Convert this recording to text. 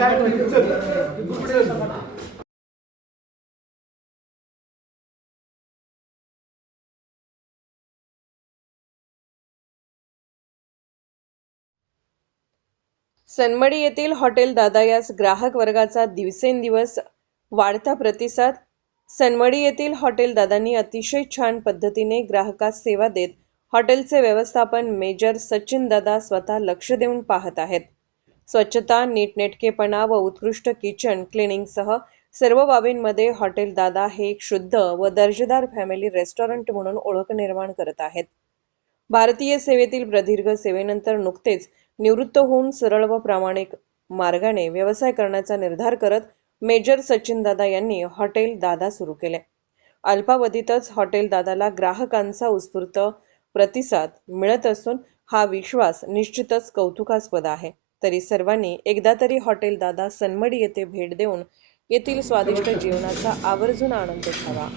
सनमडी येथील हॉटेल दादा यास ग्राहक वर्गाचा दिवसेंदिवस वाढता प्रतिसाद. सनमडी येथील हॉटेल दादांनी अतिशय छान पद्धतीने ग्राहकास सेवा देत हॉटेलचे व्यवस्थापन मेजर सचिन दादा स्वतः लक्ष देऊन पाहत आहेत. स्वच्छता, नीटनेटकेपणा व उत्कृष्ट किचन क्लिनिंगसह सर्व बाबींमध्ये हॉटेल दादा हे एक शुद्ध व दर्जेदार फॅमिली रेस्टॉरंट म्हणून ओळख निर्माण करत आहेत. भारतीय सेवेतील प्रदीर्घ सेवेनंतर नुकतेच निवृत्त होऊन सरळ व प्रामाणिक मार्गाने व्यवसाय करण्याचा निर्धार करत मेजर सचिन दादा यांनी हॉटेल दादा सुरू केले. अल्पावधीतच हॉटेल दादाला ग्राहकांचा उत्स्फूर्त प्रतिसाद मिळत असून हा विश्वास निश्चितच कौतुकास्पद आहे. तरी सर्वांनी एकदा तरी हॉटेल दादा सनमडी येथे भेट देऊन येथील स्वादिष्ट जेवणाचा आवर्जून आनंद घ्यावा.